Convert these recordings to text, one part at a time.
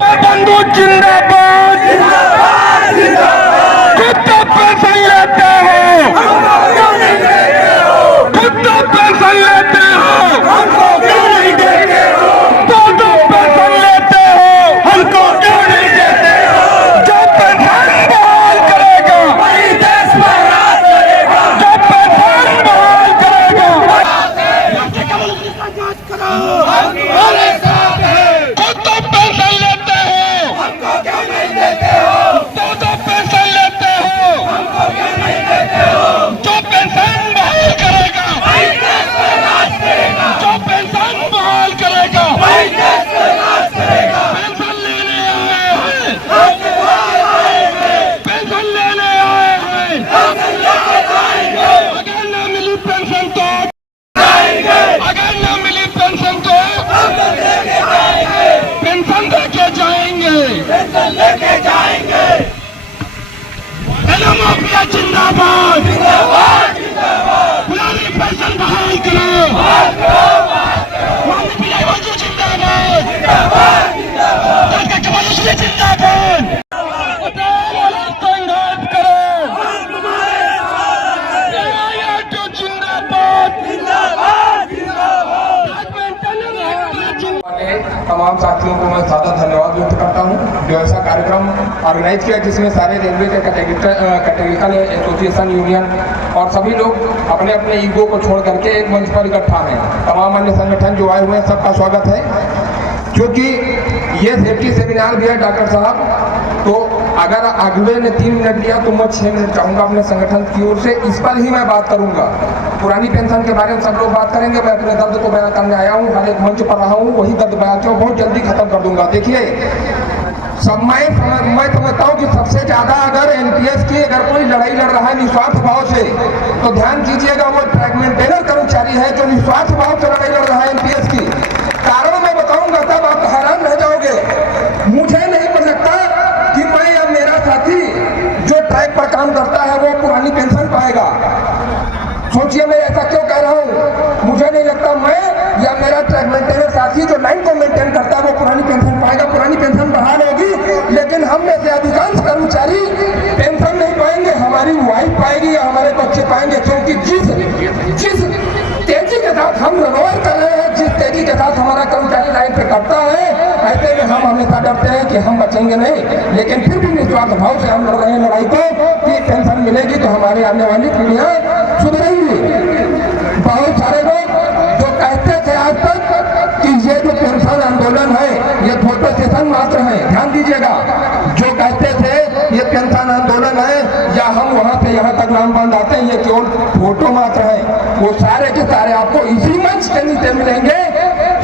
बंधु जिंदाबाद जिंदाबाद जिंदाबाद। कुत्ता पेंशन लेते हो कुत्ता पेंशन लेते हो हमको क्यों नहीं देते हो। दो पेंशन लेते हो हमको क्यों नहीं देते हो। जो पेंशन बहाल करेगा वही देश पर राज करेगा। जो पेंशन बहाल करेगा हमारे साथ है। कुत्ता पेंशन लेते हो हमको क्यों नहीं देते हो। दो पेंशन लेते हो हमको क्यों नहीं देते हो। जो पेंशन बहाल करेगा वही देश पर राज करेगा। जो पेंशन बहाल करेगा वही देश पर राज करेगा। पेंशन लेने आए हैं पेंशन लेने आए हैं अगर न मिली पेंशन तो अगर न मिली पेंशन तो पेंशन लेके जाएंगे हेलो माफिया जिंदाबाद जिंदाबाद जिंदाबाद। पुरानी पेंशन बहाल करो माफी पिलाई वजू जिंदाबाद जिंदाबाद जिंदाबाद। देश के कमाल उसमें जिंदाबाद। संघर्ष करो जिंदाबाद जिंदाबाद तमाम साथियों को मैं ज़्यादा धन्यवाद व्यक्त करता हूं जो ऐसा कार्यक्रम ऑर्गेनाइज किया जिसमें सारे रेलवे के कैटेगरिकल एसोसिएशन यूनियन और सभी लोग अपने अपने ईगो को छोड़ करके एक मंच पर इकट्ठा हैं। तमाम अन्य संगठन जो आए हुए हैं सबका स्वागत है। क्योंकि ये सेफ्टी सेमिनार भी है डॉक्टर साहब, तो अगर अगले ने 3 मिनट लिया तो मैं 6 मिनट चाहूँगा अपने संगठन की ओर से। इस पर ही मैं बात करूँगा। पुरानी पेंशन के बारे में सब लोग बात करेंगे। मैं अपने दर्द को बयां करने आया हूँ, हर एक मंच पर रहा हूँ, वही दर्द बयां क्यों बहुत जल्दी खत्म कर दूंगा। देखिए मैं समझता हूँ कि सबसे ज़्यादा अगर एनपीएस की अगर कोई लड़ाई लड़ रहा है निस्वार्थ भाव से तो ध्यान कीजिएगा वो ट्रैक मेंटेनर कर्मचारी है जो निस्वार्थ भाव से लड़ाई लड़ रहा है एनपीएस की। कारण मैं बताऊंगा तब आप हैरान रह जाओगे। मुझे नहीं पता लगता कि मैं या मेरा साथी जो ट्रैक पर काम करता है वो पुरानी पेंशन पाएगा। सोचिए मैं ऐसा क्यों कह रहा हूँ। मुझे नहीं लगता मैं या मेरा ट्रैक मेंटेनर साथी जो लाइन को मेंटेन करता है वो पुरानी पेंशन पाएगा। पुरानी पेंशन बहाल होगी लेकिन हम में से अधिकांश कर्मचारी पेंशन नहीं पाएंगे। हमारी वाइफ पाएगी या हमारे बच्चे पाएंगे। क्योंकि जिस तेजी के साथ हम रनोवर कर रहे हैं, जिस तेजी के साथ हमारा कर्मचारी लाइन पे करता है, ऐसे में हम हमेशा डरते हैं कि हम बचेंगे नहीं। लेकिन फिर भी निस्वार्थ भाव से हम लड़ रहे हैं लड़ाई को कि पेंशन मिलेगी तो हमारी आने वाली पीढ़ियां सुधरेंगी। बहुत सारे लोग जो कहते थे आज तक कि ये जो पेंशन आंदोलन है ये फोटो सेशन मात्र है, ध्यान दीजिएगा। जो कहते थे ये पेंशन आंदोलन है या हम वहाँ से यहाँ तक नाम बंद आते हैं, ये केवल फोटो मात्र है। वो सारे के सारे आपको इसी मंच के नीचे मिलेंगे।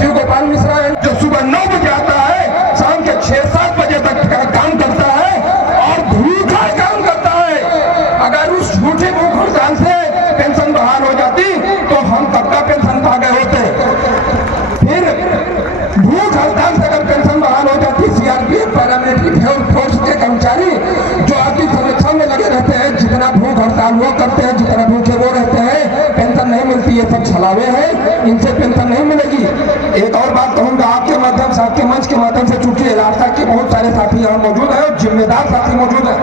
शिव गोपाल मिश्रा जो सुबह 9 बजे आता है, शाम के 6-7 बजे तक का काम करता है और भूखा काम करता है। अगर उस झूठे भूख हड़ताल से पेंशन बहाल हो जाती तो हम कब का पेंशन पा गए होते। फिर भूख हड़ताल से अगर पेंशन बहाल हो जाती, सीआरपीएफ पैरामिलिट्री फोर्स के कर्मचारी जो आपकी सुरक्षा में लगे रहते हैं, जितना भूख हड़ताल वो करते हैं, जितना भूखे वो रहते हैं, पेंशन नहीं मिलती। ये सब छलावे हैं, इनसे पेंशन नहीं मिलेगी। एक और बात कहूँगा आपके माध्यम से, आपके मंच के माध्यम से, चूंकि इलाका के बहुत सारे साथी यहाँ मौजूद हैं और जिम्मेदार साथी मौजूद हैं,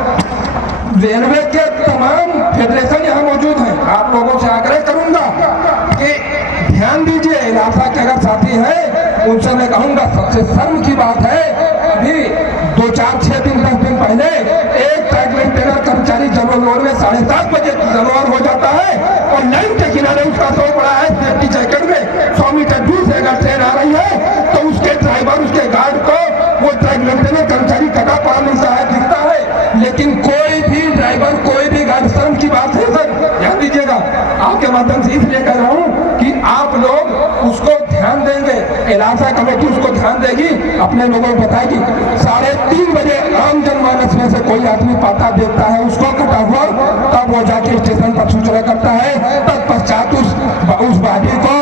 रेलवे के तमाम फेडरेशन यहाँ मौजूद हैं। आप लोगों से आग्रह करूंगा कि ध्यान दीजिए। इलाका के अगर साथी हैं उनसे मैं कहूंगा सबसे शर्म की बात है, अभी 2, 4, 6 दिन 10 दिन पहले एक ट्रैक मेंटेनर कर्मचारी जनरल में 7:30 बजे जनरल हो जाता है और लाइन के किनारे उसका सो पड़ा है सेफ्टी जैकेट में। 100 मीटर दूर से अगर ट्रेन आ रही है तो उसके ड्राइवर उसके गार्ड को वो ट्रैक मेंटेनर कर्मचारी कटा पड़ा मिलता है, दिखता है। लेकिन कोई भी ड्राइवर कोई भी गार्ड, शर्म की बात है सर, ध्यान दीजिएगा। आपके माध्यम से इसलिए कह रहा हूँ कि आप लोग उसको ध्यान देंगे, इलाका कमेटी उसको ध्यान देगी, अपने लोगों को बताएगी। 3:30 बजे आम जनमानस में से कोई आदमी पाता देखता है उसको कटा हुआ, तब वो जाके स्टेशन पर सूचना करता है। तत्पश्चात उस बाडी को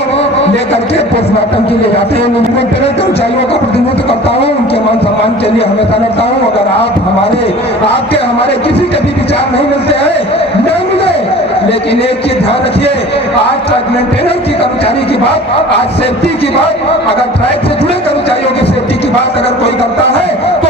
लेकर के पोस्टमार्टम के लिए जाते हैं। मैं मेरे कर्मचारियों का प्रतिनिधित्व करता हूँ, उनके मान सम्मान के लिए हमेशा लड़ता हूँ। अगर आप हमारे किसी के भी विचार नहीं मिलते हैं, नहीं मिले, लेकिन एक चीज ध्यान रखिए, आज ट्रैक मेंटेनर की कर्मचारी की बात, आज सेफ्टी की बात, अगर ट्रैक से जुड़े कर्मचारियों की सेफ्टी की बात अगर कोई करता है तो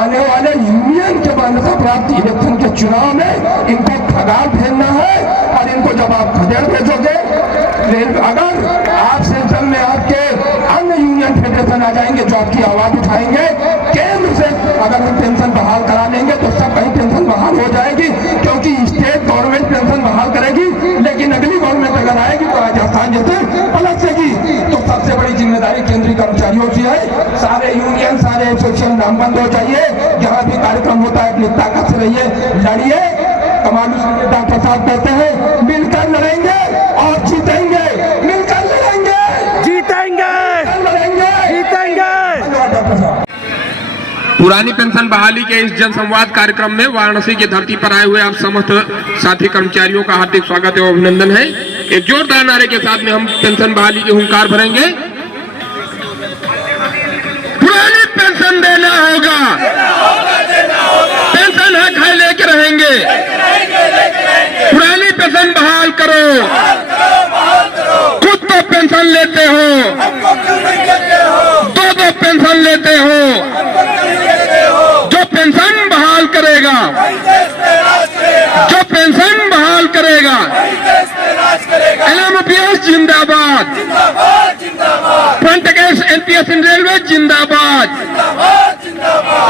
आने वाले यूनियन के मान्यता प्राप्त इलेक्शन के चुनाव में इनको खदार फेरना है और इनको जब आप खदेड़ भेजोगे, अगर आप सेंट्रल में आपके अन्य यूनियन फेडरेशन आ जाएंगे जो आपकी आवाज उठाएंगे, केंद्र से अगर हम पेंशन बहाल करा लेंगे तो सब कहीं पेंशन बहाल हो जाएगी, क्योंकि स्टेट गवर्नमेंट पेंशन बहाल करेगी, लेकिन अगली गवर्नमेंट अगर आएगी तो राजस्थान जैसे पलट जाएगी। तो सबसे बड़ी जिम्मेदारी केंद्रीय कर्मचारियों की है। सारे यूनियन, सारे एसोसिएशन नामबंद हो जाइए, जहां भी कार्यक्रम होता है अपनी ताकत से रहिए, लड़िए। कमांडो सुनीता प्रसाद कहते हैं मिलकर लड़ेंगे और जीतेंगे, मिलकर लड़ेंगे, जीतेंगे, लड़ेंगे, जीतेंगे। धन्यवाद डॉक्टर साहब। पुरानी पेंशन बहाली के इस जनसंवाद कार्यक्रम में वाराणसी की धरती पर आए हुए आप समस्त साथी कर्मचारियों का हार्दिक स्वागत एवं अभिनंदन है। एक जोरदार नारे के साथ में हम पेंशन बहाली की हुंकार भरेंगे। पुरानी पेंशन देना होगा, पेंशन हक है लेके रहेंगे, पुरानी पेंशन बहाल करो, खुद तो पेंशन लेते हो, दो पेंशन लेते हो, जो पेंशन बहाल करेगा, जो पेंशन बहाल करेगा, एनपीएस जिंदाबाद, फ्रंट अगेंस्ट एनपीएस इन रेलवे जिंदाबाद,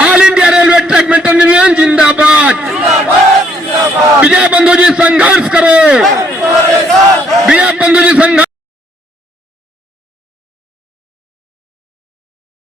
all India railway track maintenance union जिंदाबाद। विजय बंधु जी संघर्ष करो, विजय